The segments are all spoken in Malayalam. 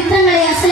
Cristo en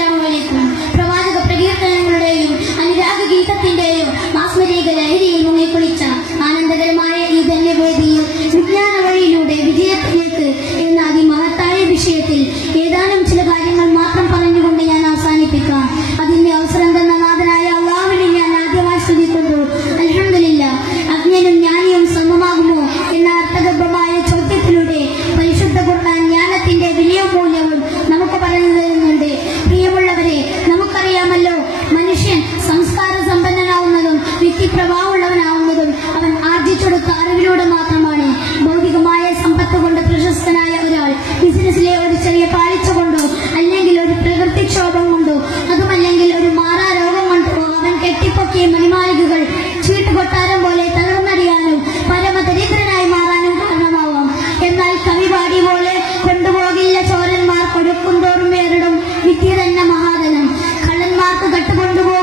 കൊണ്ടോറും വേറിടും വിദ്യ തന്നെ മഹാധനം. കള്ളന്മാർക്ക് കട്ടുകൊണ്ടുപോകും